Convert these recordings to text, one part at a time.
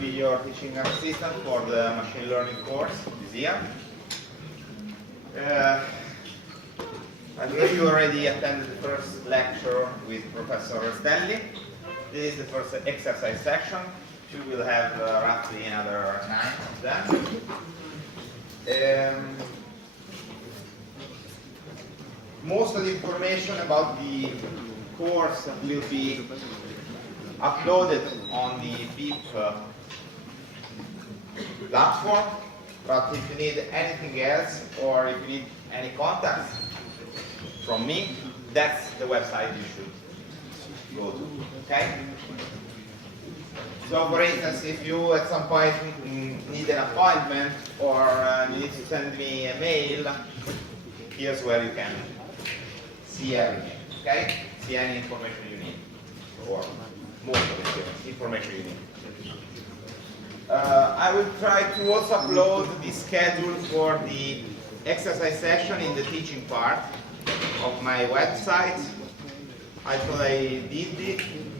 be your teaching assistant for the machine learning course this year. I believe you already attended the first lecture with Professor Restelli. This is the first exercise section. You will have roughly another 9 of them. Most of the information about the course will be uploaded on the BIP platform, but if you need anything else or if you need any contacts from me, that's the website you should go to, okay? So for instance, if you at some point need an appointment or you need to send me a mail, here's where you can see everything, okay? See any information you need, or most of the information you need. I will try to also upload the schedule for the exercise session in the teaching part of my website. I thought I did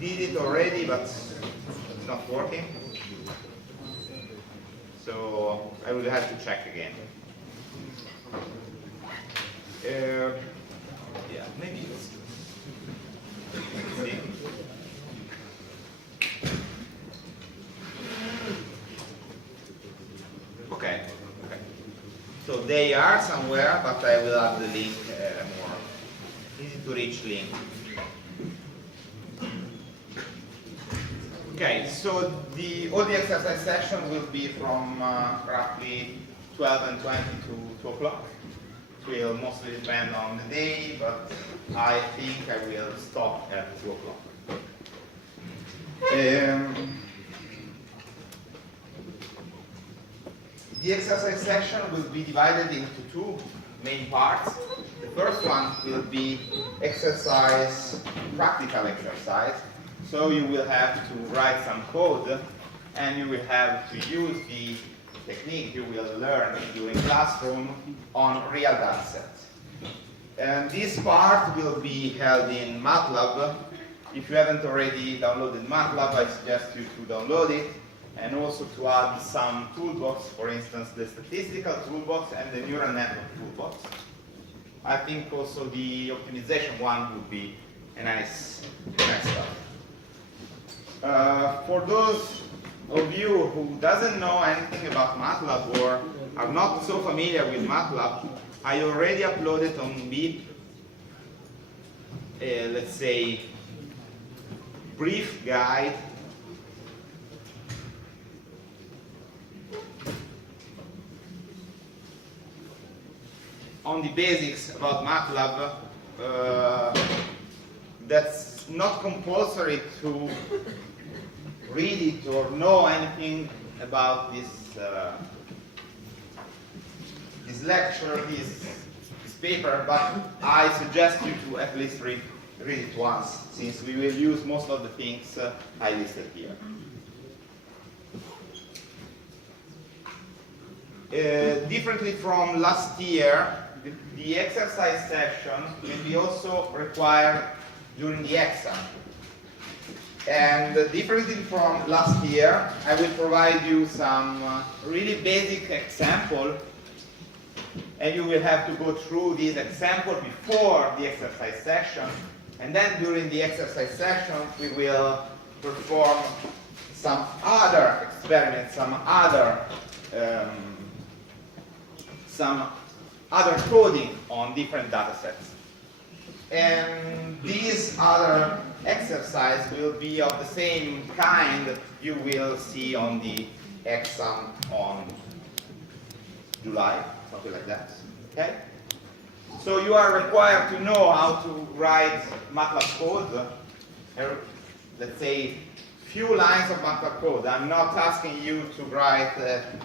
it already, but it's not working. So I will have to check again. Yeah, maybe it's see. Okay. So they are somewhere, but I will add the link, more easy to reach link. Okay, so all the exercise session will be from roughly 12 and 20 to 2 o'clock. It will mostly depend on the day, but I think I will stop at 2 o'clock. The exercise session will be divided into 2 main parts. The first one will be practical exercise. So you will have to write some code, and you will have to use the technique you will learn during classroom on real data sets. And this part will be held in MATLAB. If you haven't already downloaded MATLAB, I suggest you to download it, and also to add some toolbox, for instance, the statistical toolbox and the neural network toolbox. I think also the optimization one would be a nice stuff. For those of you who doesn't know anything about MATLAB or are not so familiar with MATLAB, I already uploaded on BIP, let's say, brief guide on the basics about MATLAB. That's not compulsory to read it or know anything about this lecture, this paper, but I suggest you to at least read it once, since we will use most of the things I listed here. Differently from last year, the exercise session will be also required during the exam. And differently from last year, I will provide you some really basic example, and you will have to go through this example before the exercise session, and then during the exercise session we will perform some other experiments, some other coding on different data sets. And these other exercise will be of the same kind you will see on the exam on July, something like that. Okay? So you are required to know how to write MATLAB code. Let's say few lines of MATLAB code. I'm not asking you to write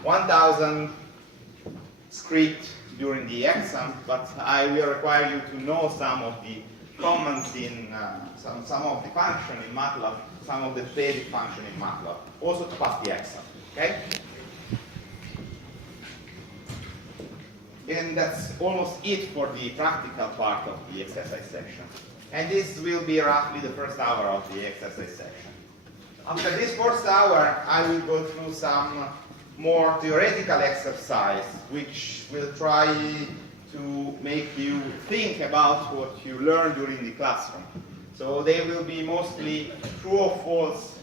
1,000 script during the exam, but I will require you to know some of the commands in some of the function in MATLAB, some of the basic function in MATLAB, also to pass the exam. Okay? And that's almost it for the practical part of the exercise section. And this will be roughly the first hour of the exercise section. After this first hour, I will go through some more theoretical exercise, which will try to make you think about what you learned during the classroom. So they will be mostly true or false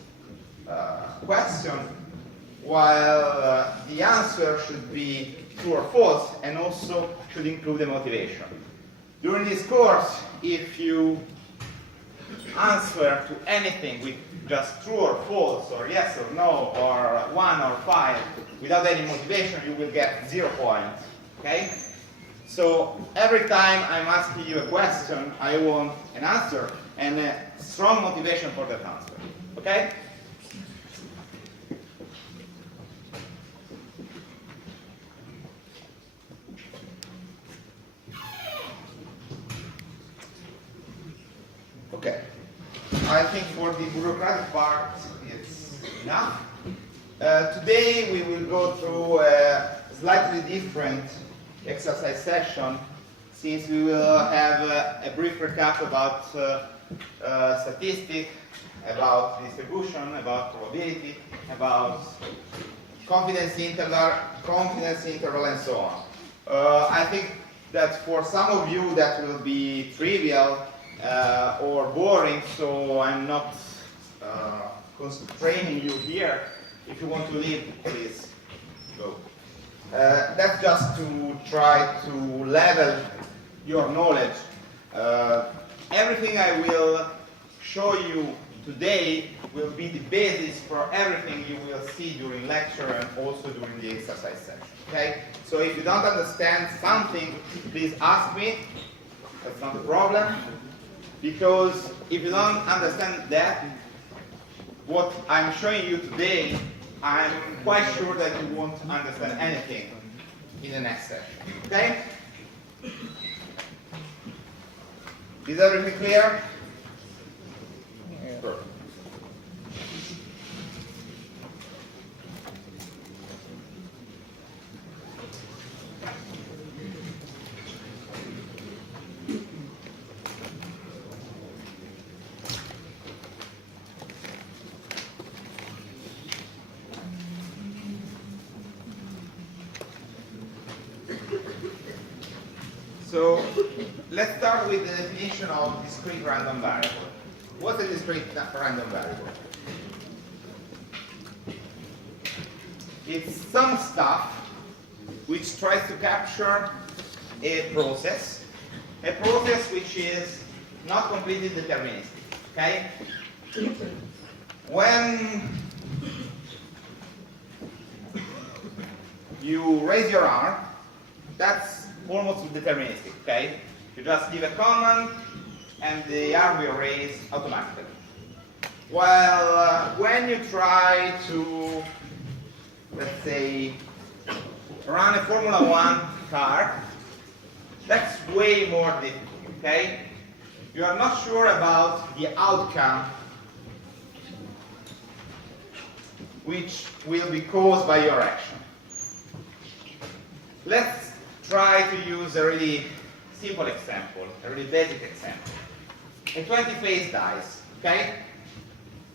questions, while the answer should be true or false, and also should include a motivation. During this course, if you answer to anything with just true or false, or yes or no, or 1 or 5, without any motivation, you will get 0 points. Okay? So every time I'm asking you a question, I want an answer and a strong motivation for that answer. Okay? Okay. I think for the bureaucratic part, it's enough. Today we will go through a slightly different exercise session, since we will have a brief recap about statistics, about distribution, about probability, about confidence interval, and so on. I think that for some of you that will be trivial or boring, so I'm not constraining you here. If you want to leave, please go. That's just to try to level your knowledge. Everything I will show you today will be the basis for everything you will see during lecture and also during the exercise session. Okay? So if you don't understand something, please ask me. That's not a problem. Because if you don't understand that, what I'm showing you today, I'm quite sure that you won't understand anything in the next session. Okay? Is everything clear? Yeah. Perfect. So let's start with the definition of discrete random variable. What's a discrete random variable? It's some stuff which tries to capture a process which is not completely deterministic. Okay? When you raise your arm, that's almost deterministic, okay? You just give a command and the arm will raise automatically. While when you try to, let's say, run a Formula 1 car, that's way more difficult, okay? You are not sure about the outcome which will be caused by your action. Let's try to use a really simple example, a really basic example. A 20-phase dice, okay?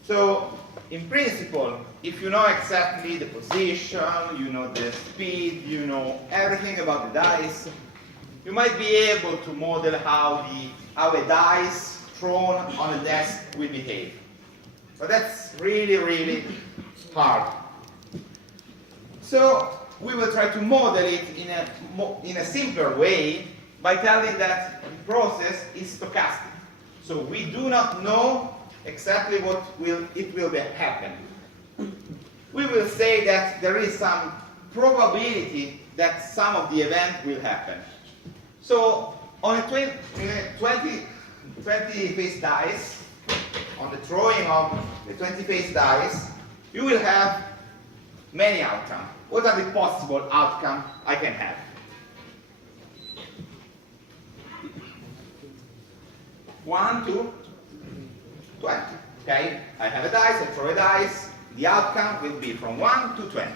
So, in principle, if you know exactly the position, you know the speed, you know everything about the dice, you might be able to model how a dice thrown on a desk will behave. But that's really, really hard. So, we will try to model it in a simpler way by telling that the process is stochastic. So we do not know exactly what will happen. We will say that there is some probability that some of the event will happen. So on a 20-face dice, on the throwing of the 20-face dice, you will have many outcomes. What are the possible outcomes I can have? One, 2, 20. Okay? I have a dice, I throw a dice. The outcome will be from 1 to 20.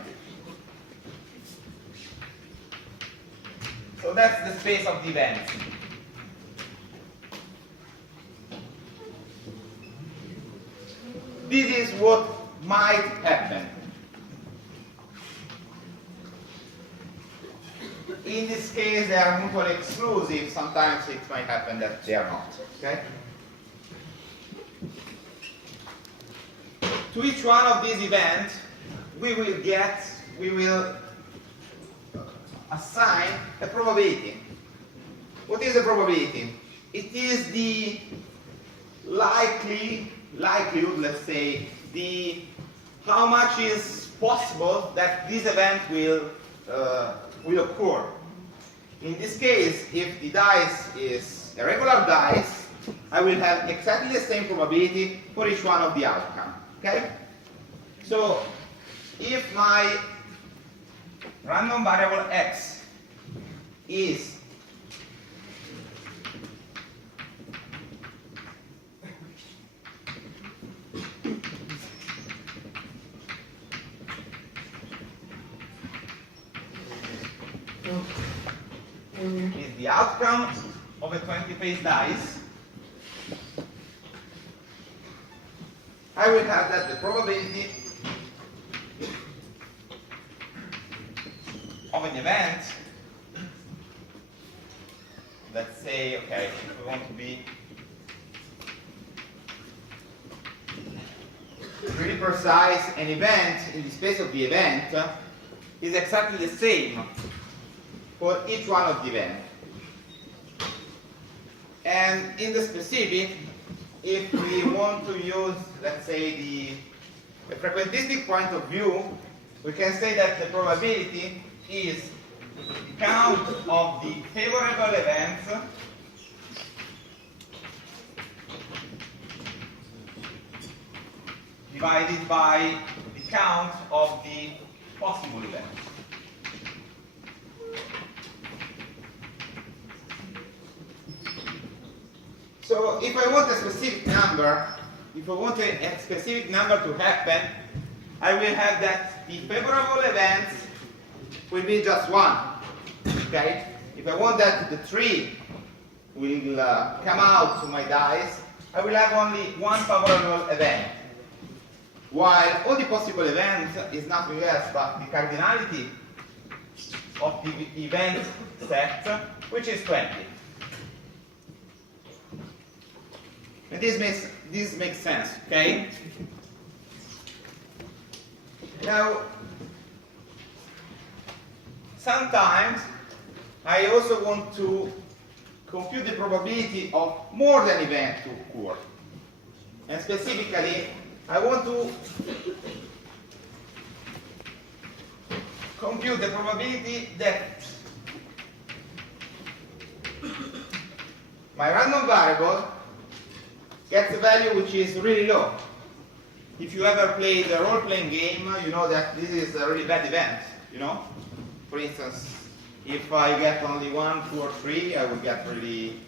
So that's the space of the events. This is what might happen. In this case, they are mutually exclusive. Sometimes it might happen that they are not. Okay? To each one of these events, we will assign a probability. What is the probability? It is the likelihood, let's say, how much is possible that this event will occur. In this case, if the dice is a regular dice, I will have exactly the same probability for each one of the outcome. Okay? So, if my random variable x is the outcome of a 20-face dice, I will have that the probability of an event, let's say, okay, if we want to be really precise, an event in the space of the event is exactly the same for each one of the events. And in the specific, if we want to use, let's say, the frequentistic point of view, we can say that the probability is the count of the favorable events divided by the count of the possible events. So if I want a specific number, if I want a specific number to happen, I will have that the favorable events will be just one. Okay? If I want that the 3 will come out to my dice, I will have only one favorable event. While all the possible events is nothing else but the cardinality of the event set, which is 20. And this makes sense, okay? Now, sometimes I also want to compute the probability of more than event to occur. And specifically, I want to compute the probability that my random variable gets a value which is really low. If you ever played a role-playing game, you know that this is a really bad event, you know? For instance, if I get only 1, 2, or 3, I will get really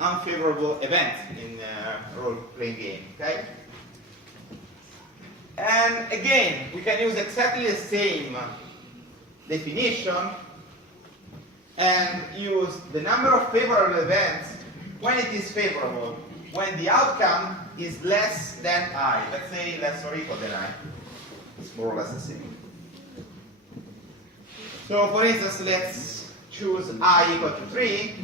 unfavorable events in a role-playing game, okay? And again, we can use exactly the same definition and use the number of favorable events when it is favorable, when the outcome is less than I. Let's say less or equal than I. It's more or less the same. So for instance, let's choose I equal to 3.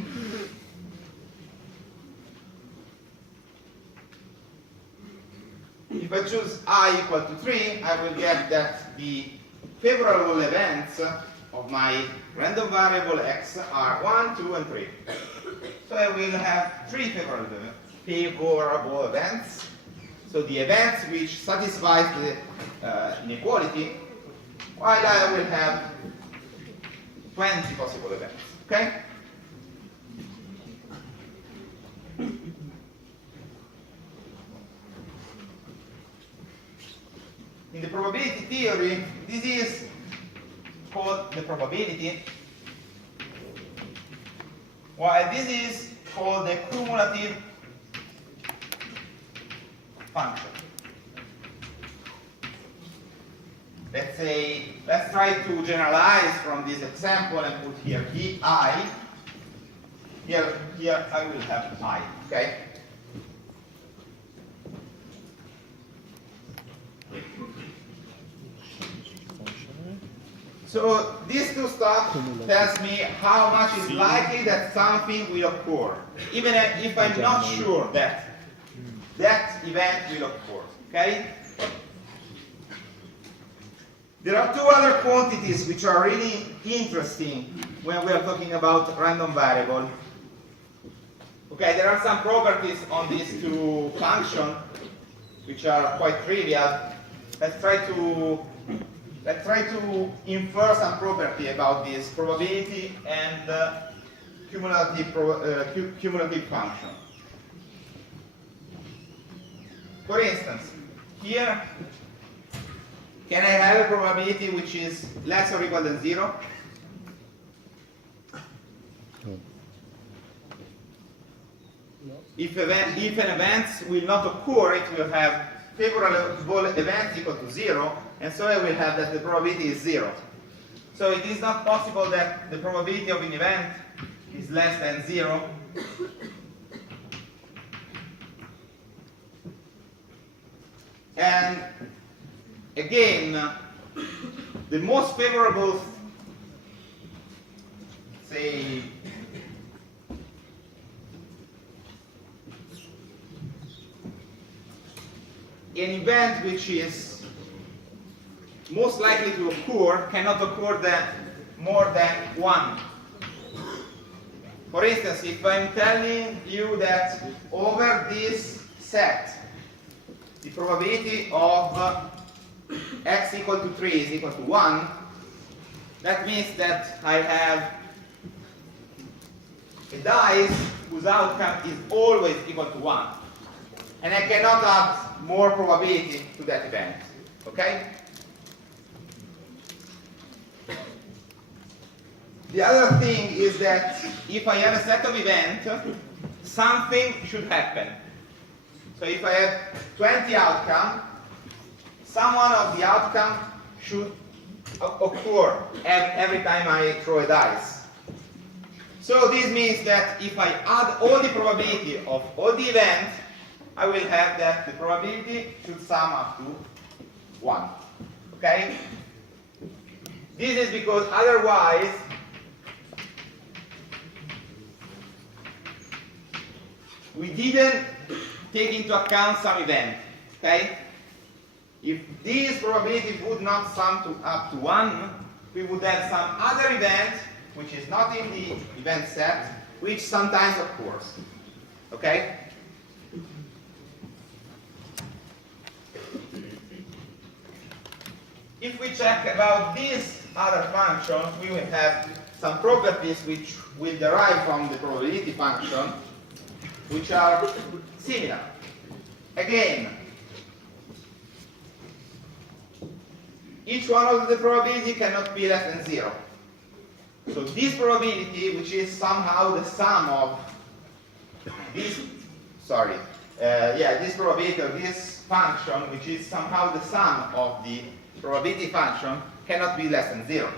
If I choose I equal to 3, I will get that the favorable events of my random variable x are 1, 2, and 3. So I will have 3 favorable events. So the events which satisfies the inequality, while I will have 20 possible events. Okay? In the probability theory, this is called the probability, while this is called the cumulative function. Let's try to generalize from this example and put here I. Here I will have I, okay? So these two stuff tells me how much is likely that something will occur, even if I'm not sure that that event will occur. Okay? There are two other quantities which are really interesting when we are talking about random variable. Okay, there are some properties on these two functions which are quite trivial. Let's try to infer some property about this probability and cumulative function. For instance, here, can I have a probability which is less or equal than 0? If an event will not occur, it will have favorable events equal to 0, and so I will have that the probability is 0. So it is not possible that the probability of an event is less than 0. And again, the most favorable, say, an event which is most likely to occur cannot occur more than 1. For instance, if I'm telling you that over this set, the probability of x equal to 3 is equal to 1, that means that I have a dice whose outcome is always equal to 1. And I cannot add more probability to that event. Okay? The other thing is that if I have a set of events, something should happen. So if I have 20 outcomes, some one of the outcomes should occur every time I throw a dice. So this means that if I add all the probability of all the events, I will have that the probability should sum up to 1. Okay? This is because otherwise we didn't take into account some event. Okay? If this probability would not sum up to 1, we would have some other event which is not in the event set, which sometimes occurs. Okay? If we check about this other function, we will have some properties which will derive from the probability function, which are similar. Again, each one of the probability cannot be less than 0. So this probability, which is somehow the sum of this, this probability of this function, which is somehow the sum of the probability function, cannot be less than 0.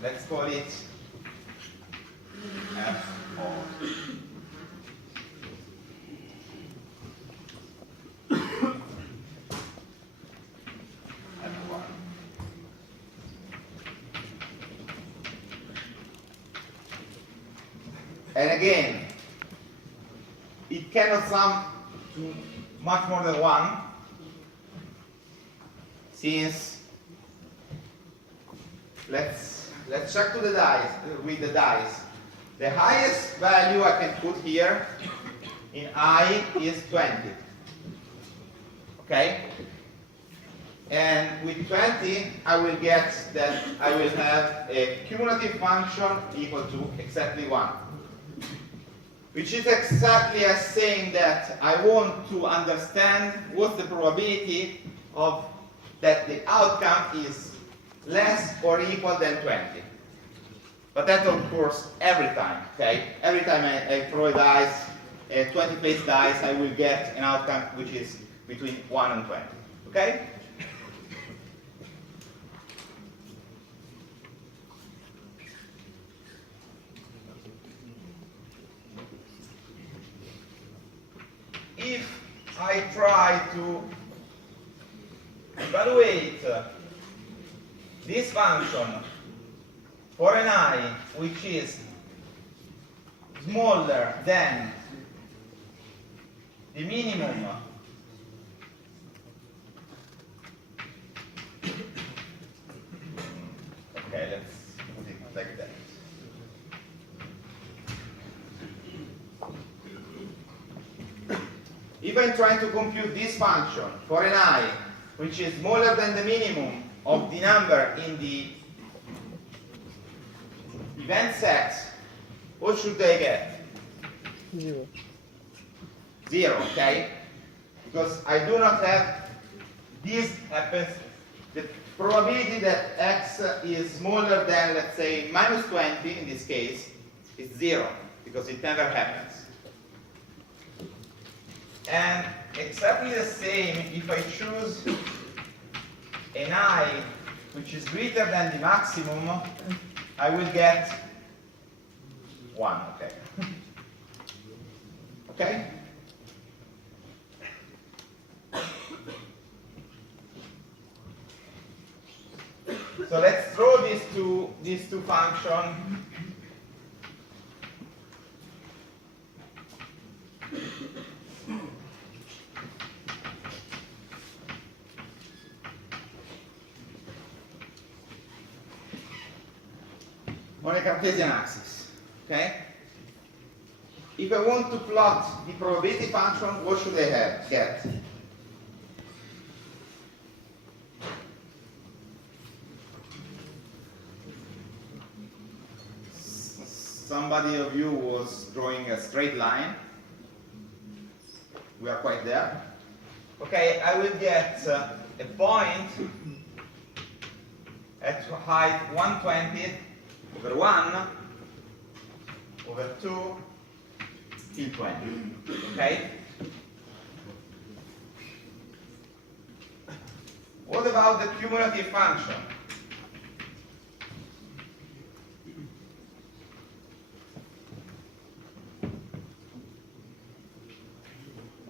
Let's call it f of f1. And again, it cannot sum to much more than 1, since let's check to the dice with the dice. The highest value I can put here in I is 20. Okay? And with 20, I will get that I will have a cumulative function equal to exactly 1. Which is exactly as saying that I want to understand what's the probability of that the outcome is less or equal than 20. But that occurs every time, okay? Every time I throw a dice, a 20-face dice, I will get an outcome which is between 1 and 20, okay? If I try to evaluate this function for an I which is smaller than the minimum okay, let's put it like that. If I'm trying to compute this function for an I which is smaller than the minimum of the number in the event set, what should I get? 0. 0, okay? Because I do not have, this happens, the probability that x is smaller than, let's say, minus 20 in this case, is 0, because it never happens. And exactly the same if I choose an I which is greater than the maximum, I will get 1, okay? Okay? So let's draw these two functions. On a Cartesian axis, okay? If I want to plot the probability function, what should I get? Somebody of you was drawing a straight line. We are quite there. Okay, I will get a point at height 1/20 over 1 over 2 till 20. Okay? What about the cumulative function?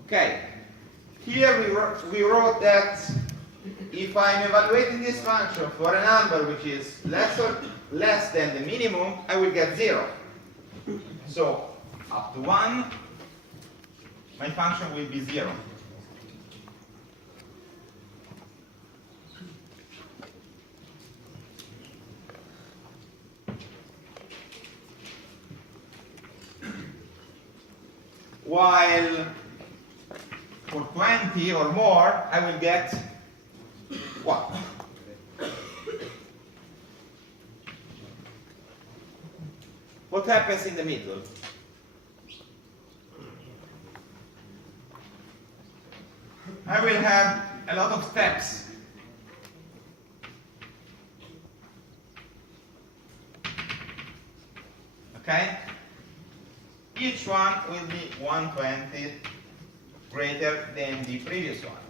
Okay, here we wrote that if I'm evaluating this function for a number which is less than the minimum, I will get 0. So up to 1, my function will be 0. While for 20 or more, I will get what? What happens in the middle? I will have a lot of steps. Okay? Each one will be 1/20 greater than the previous one.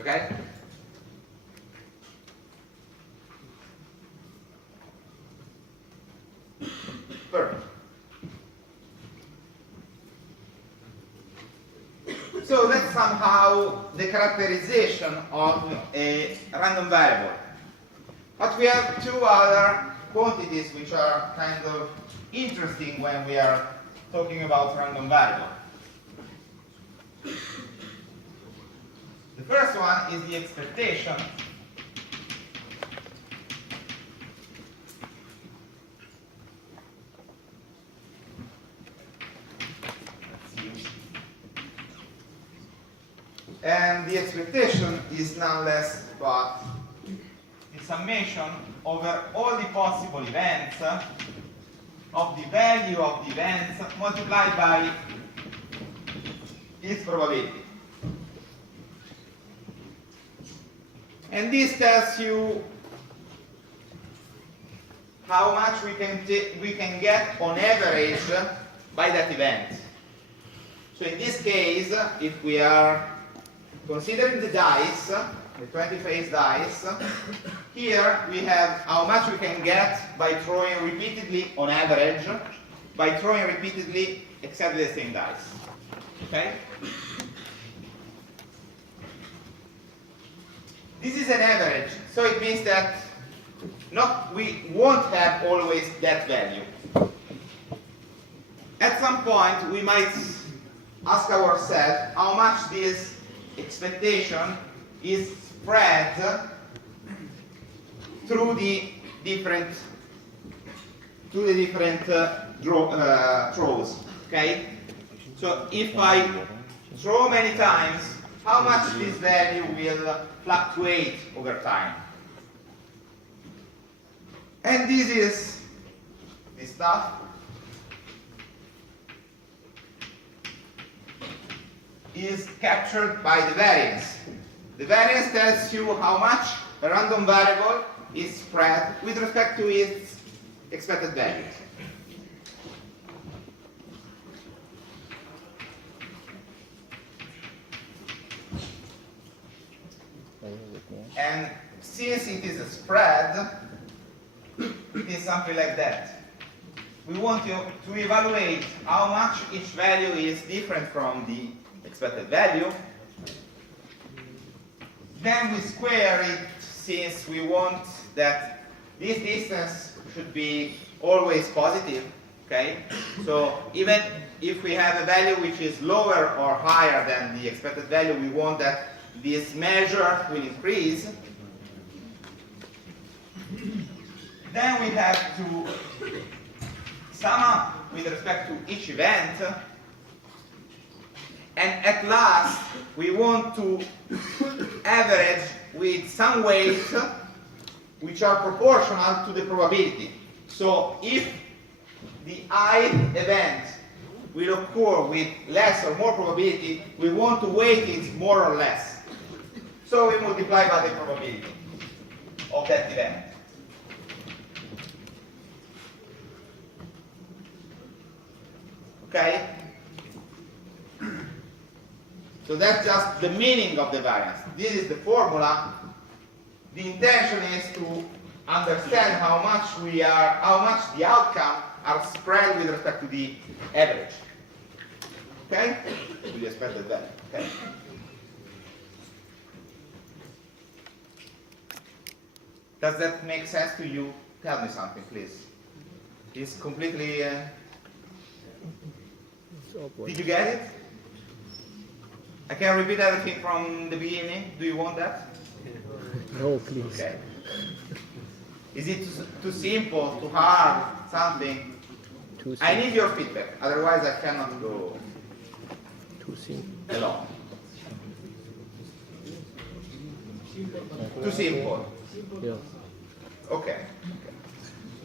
Okay? Perfect. So that's somehow the characterization of a random variable. But we have two other quantities which are kind of interesting when we are talking about random variable. The first one is the expectation. And the expectation is none less but the summation over all the possible events of the value of the events multiplied by its probability. And this tells you how much we can get on average by that event. So in this case, if we are considering the dice, the 20-face dice, here we have how much we can get by throwing repeatedly on average, by throwing repeatedly exactly the same dice. Okay? This is an average, so it means that we won't have always that value. At some point, we might ask ourselves how much this expectation is spread through the different throws. Okay. So if I throw many times, how much this value will fluctuate over time? And this is this stuff. Is captured by the variance. The variance tells you how much a random variable is spread with respect to its expected values. And since it is a spread, it is something like that. We want to evaluate how much each value is different from the expected value. Then we square it, since we want that this distance should be always positive. Okay? So even if we have a value which is lower or higher than the expected value, we want that this measure will increase. Then we have to sum up with respect to each event. And at last, we want to average with some weights which are proportional to the probability. So if the ith event will occur with less or more probability, we want to weight it more or less. So we multiply by the probability of that event. Okay? So that's just the meaning of the variance. This is the formula. The intention is to understand how much the outcome are spread with respect to the average. Okay? To the expected value. Okay? Does that make sense to you? Tell me something, please. It's completely... Did you get it? I can repeat everything from the beginning. Do you want that? No, please. Okay. Is it too simple, too hard, something? Too I simple. need your feedback, otherwise I cannot go Too simple. along. Too simple. Yeah. Okay.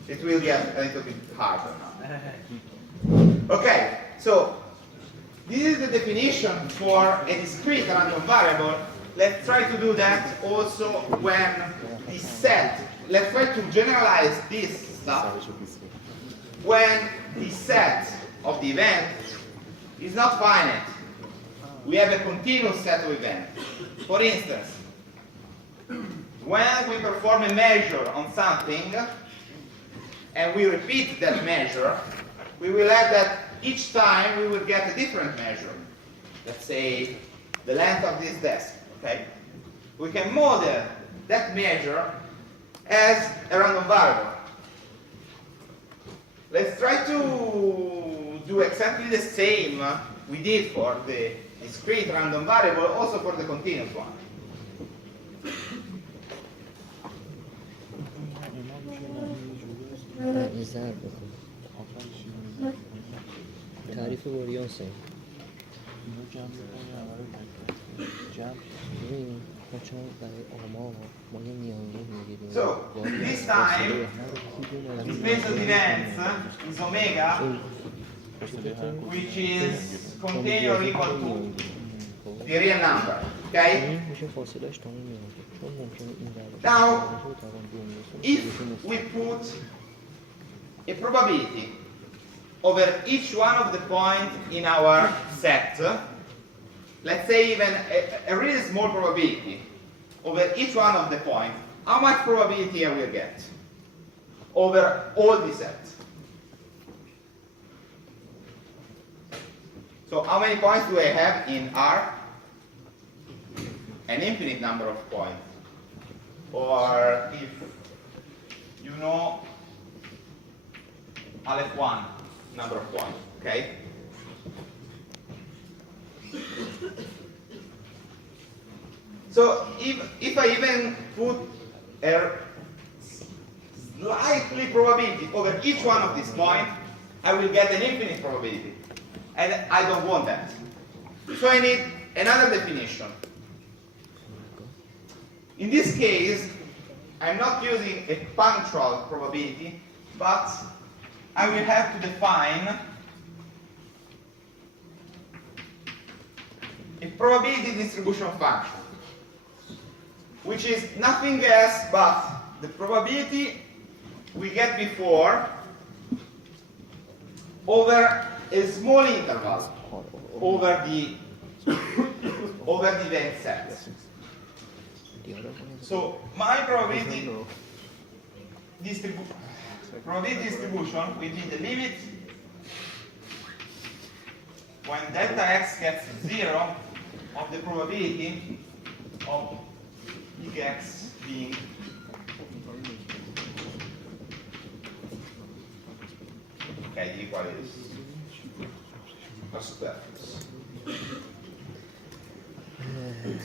It will get a little bit harder now. Okay, so this is the definition for a discrete random variable. Let's try to do that also when the set, let's try to generalize this stuff when the set of the event is not finite. We have a continuous set of events. For instance, when we perform a measure on something and we repeat that measure, we will have that each time we will get a different measure. Let's say the length of this desk. Okay? We can model that measure as a random variable. Let's try to do exactly the same we did for the discrete random variable, also for the continuous one. İzler bakalım. Tarifi varıyorsa. So, this time, the space of events is omega, which is contained or equal to the real number. Okay? Now, if we put a probability over each one of the points in our set, let's say even a really small probability over each one of the points, how much probability I will get over all the sets? So how many points do I have in R? An infinite number of points. or if you know aleph 1, number of 1, okay? So if I even put a slightly probability over each one of these points, I will get an infinite probability. And I don't want that. So I need another definition. In this case, I'm not using a punctual probability, but I will have to define a probability distribution function, which is nothing else but the probability we get before over a small interval over the event set. The other one is So my probability distribution will be the limit when delta x gets 0 of the probability of big X being okay, the equal is superfluous.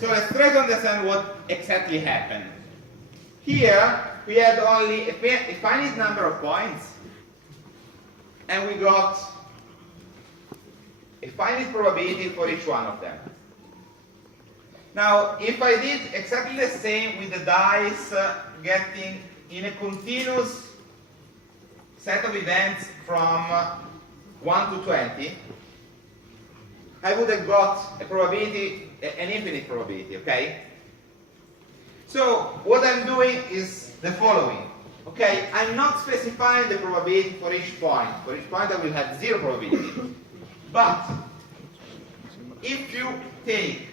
So let's try to understand what exactly happened. Here we had only a finite number of points, and we got a finite probability for each one of them. Now, if I did exactly the same with the dice getting in a continuous set of events from 1 to 20, I would have got a probability, an infinite probability, okay? So what I'm doing is the following. Okay, I'm not specifying the probability for each point. For each point I will have 0 probability. But if you take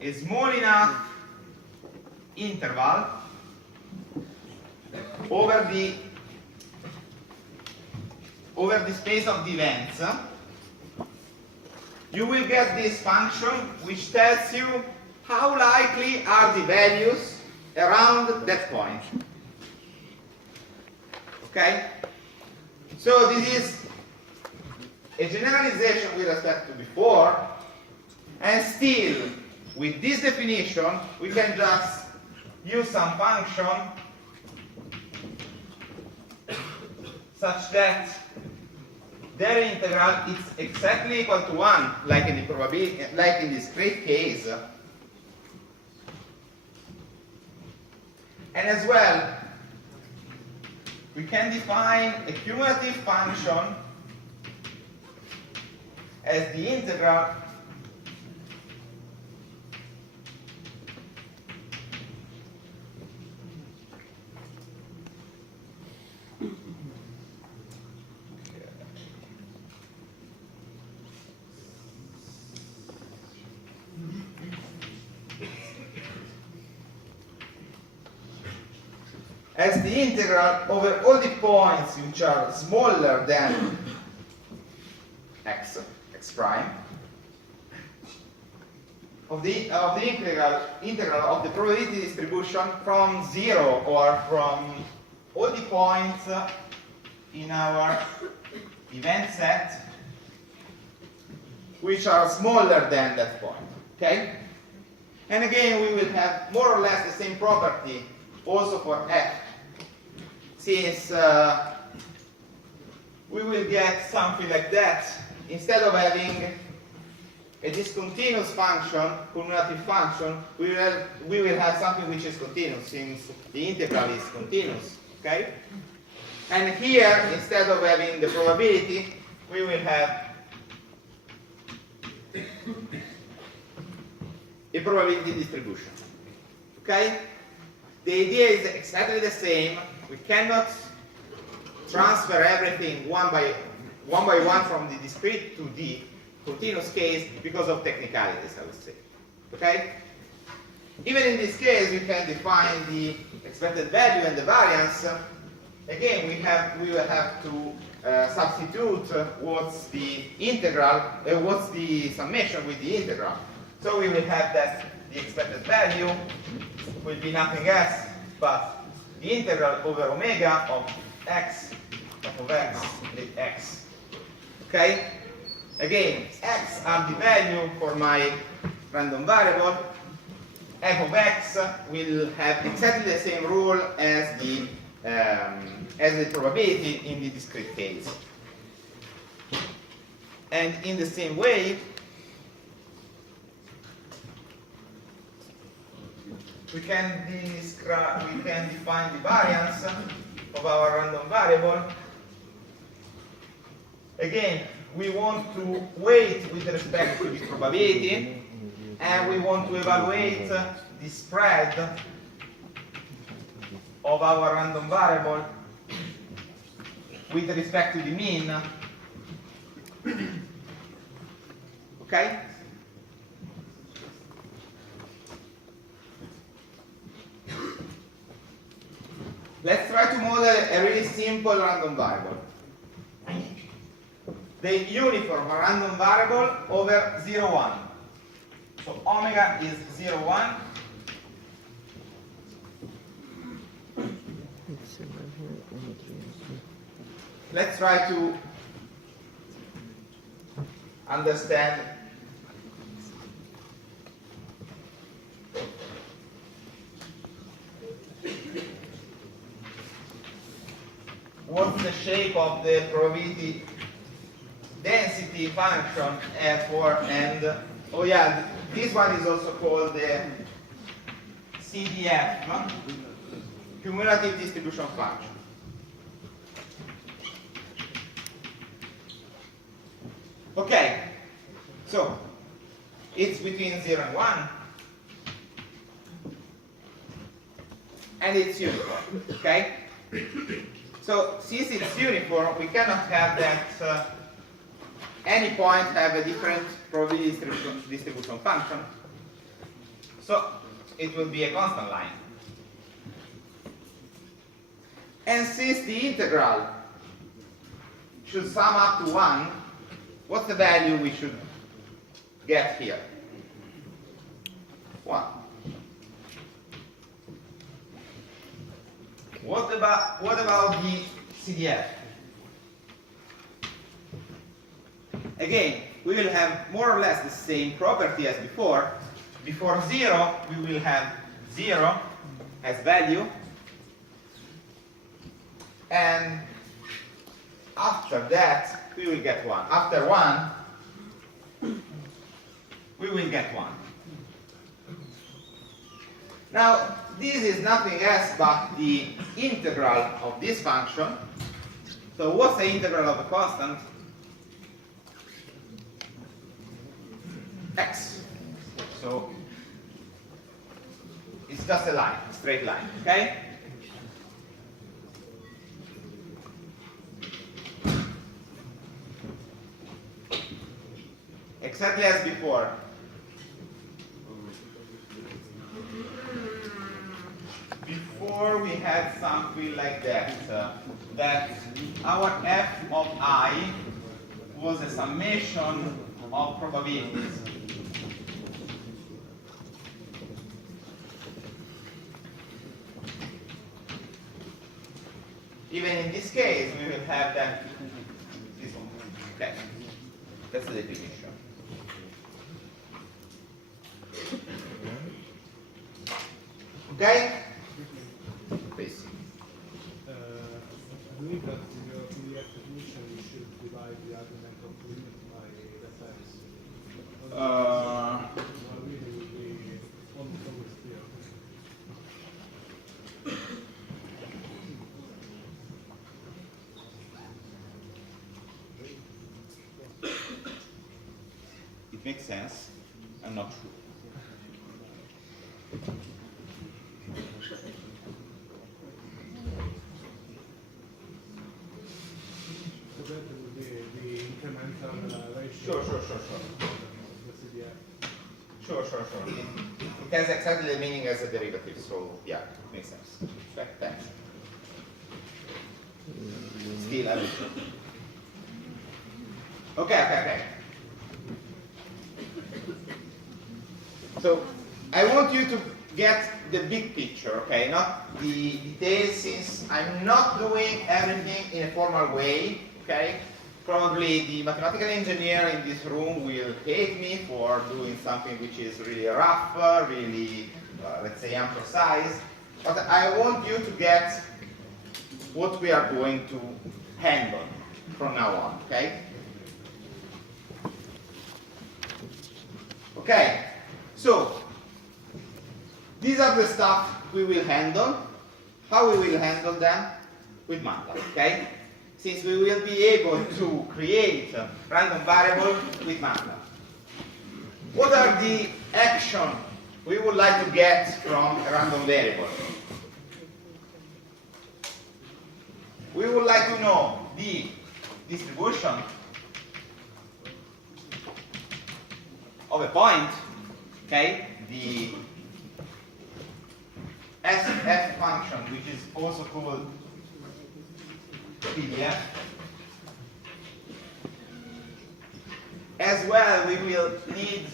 a small enough interval over the space of the events, you will get this function which tells you how likely are the values around that point. Okay? So this is a generalization with respect to before, and still with this definition we can just use some function such that their integral is exactly equal to 1, like in the probability, like in this great case. And as well, we can define a cumulative function as the integral over all the points which are smaller than x prime, of the integral of the probability distribution from 0 or from all the points in our event set which are smaller than that point. Okay? And again, we will have more or less the same property also for f, since we will get something like that. Instead of having a discontinuous function, cumulative function, we will have something which is continuous, since the integral is continuous. Okay? And here, instead of having the probability, we will have a probability distribution. Okay? The idea is exactly the same. We cannot transfer everything one by one from the discrete to the continuous case because of technicalities, I would say. Okay? Even in this case, we can define the expected value and the variance. Again, we will have to substitute what's the integral, what's the summation with the integral. So we will have that the expected value will be nothing else but the integral over omega of x of x with x. Okay? Again, x are the value for my random variable. F of x will have exactly the same rule as the probability in the discrete case. And in the same way, we can define the variance of our random variable. Again, we want to weight with respect to the probability, and we want to evaluate the spread of our random variable with respect to the mean. Okay? Let's try to model a really simple random variable. The uniform random variable over 0, 1. So omega is 0, 1. Let's try to understand what's the shape of the probability density function for, and oh yeah, this one is also called the CDF, cumulative distribution function. Okay, so it's between 0 and 1, and it's uniform. Okay, so since it's uniform, we cannot have that any point have a different probability distribution function. So it will be a constant line. And since the integral should sum up to 1, what's the value we should get here? 1. What about the CDF? Again, we will have more or less the same property as before. Before 0, we will have 0 as value. And after that, we will get 1. After 1, we will get 1. Now, this is nothing else but the integral of this function. So what's the integral of the constant? X. So it's just a line, a straight line, okay? Exactly as before. Before we had something like that, that our f of I was a summation of probabilities. Even in this case, we will have that this one. Okay, that's the definition. Okay? Please. I believe that in your PDF definition you should divide the argument of the limit by the size. Really would be almost always clear. It makes sense. I'm not sure. So that would be the incremental ratio. Sure. of the CDF. Sure. It has exactly the meaning as a derivative, so yeah, makes sense. Okay, thanks. Still, I will show. Okay. So I want you get the big picture, okay? Not the details, since I'm not doing everything in a formal way, okay? Probably the mathematical engineer in this room will hate me for doing something which is really rough, really, let's say, imprecise. But I want you to get what we are going to handle from now on, okay? Okay, so these are the stuff we will handle. How we will handle them? With MATLAB, okay? Since we will be able to create a random variable with MATLAB. What are the actions we would like to get from a random variable? We would like to know the distribution of a point, okay? The SF function, which is also called PDF. As well, we will need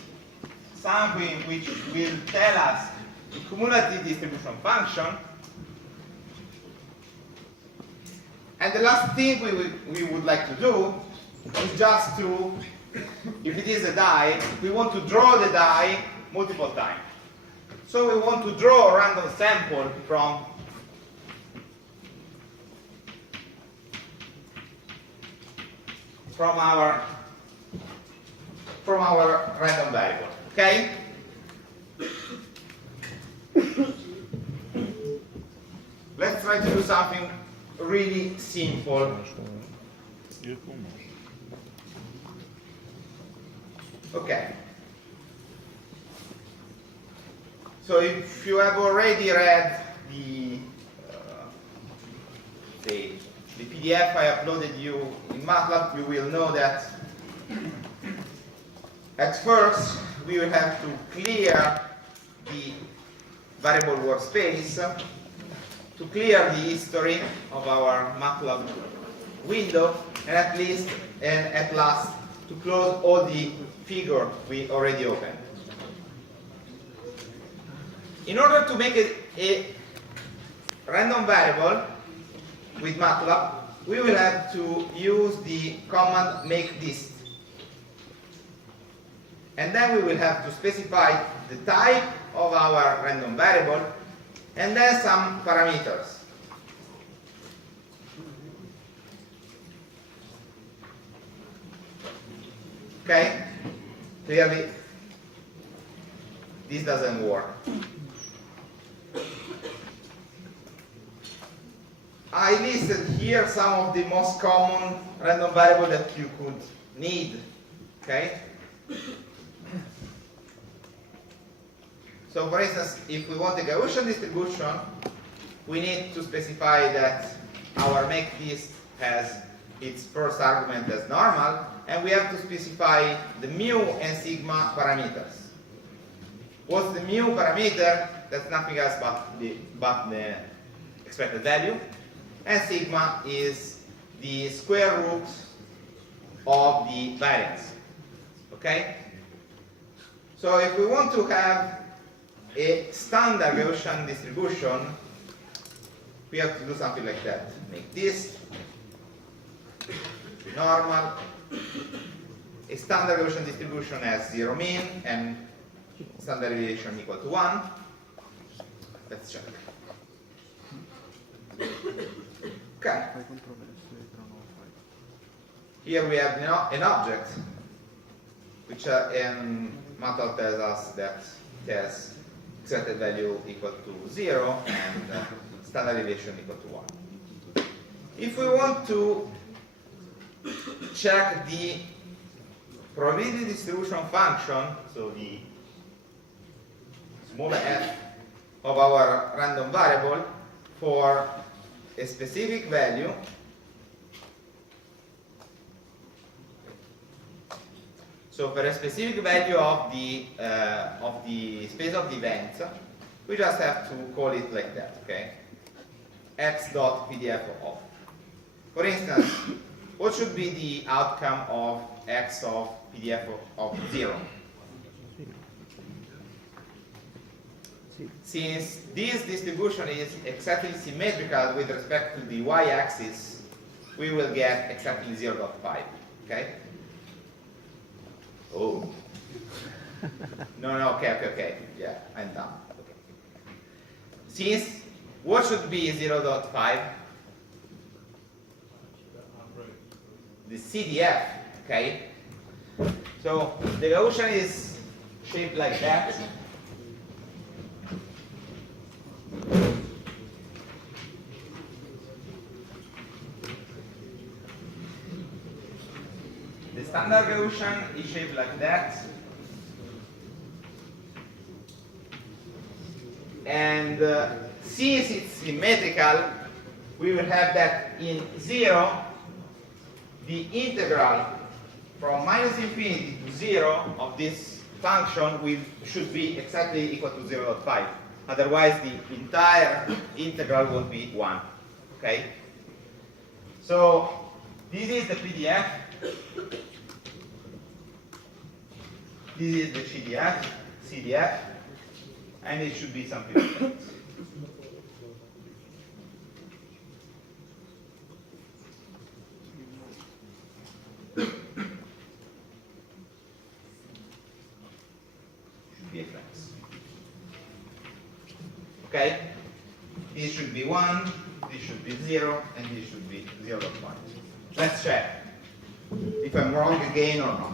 something which will tell us the cumulative distribution function. And the last thing we would like to do is just to, if it is a die, we want to draw the die multiple times. So we want to draw a random sample from our random variable. Okay? Let's try to do something really simple. Okay. So if you have already read the PDF I uploaded you in MATLAB, you will know that at first we will have to clear the variable workspace to clear the history of our MATLAB window, and at last to close all the figures we already opened. In order to make a random variable with MATLAB, we will have to use the command makeDist. And then we will have to specify the type of our random variable and then some parameters. Okay? Clearly, this doesn't work. I listed here some of the most common random variables that you could need. Okay? So for instance, if we want a Gaussian distribution, we need to specify that our makeDist has its first argument as normal, and we have to specify the mu and sigma parameters. What's the mu parameter? That's nothing else but the expected value. And sigma is the square root of the variance. Okay? So if we want to have a standard Gaussian distribution, we have to do something like that. Make this normal. A standard Gaussian distribution has 0 mean and standard deviation equal to 1. Let's check. Okay. Here we have an object which in MATLAB tells us that it has expected value equal to 0 and standard deviation equal to 1. If we want to check the probability distribution function, so the small f of our random variable for a specific value, so for a specific value of the space of the events, we just have to call it like that, okay? x.pdf of. For instance, what should be the outcome of x of pdf of 0? since this distribution is exactly symmetrical with respect to the y-axis, we will get exactly 0.5. Okay? Oh. No, okay. Yeah, I'm done. Okay. Since what should be 0.5? The CDF, okay? So the Gaussian is shaped like that. The standard Gaussian is shaped like that. And since it's symmetrical, we will have that in 0, the integral from minus infinity to 0 of this function should be exactly equal to 0.5. Otherwise, the entire integral will be 1. Okay? So, this is the PDF. This is the CDF, and it should be something like that. Should be Fx. Okay? This should be 1, this should be 0, and this should be 0.1. Let's check if I'm wrong again or not.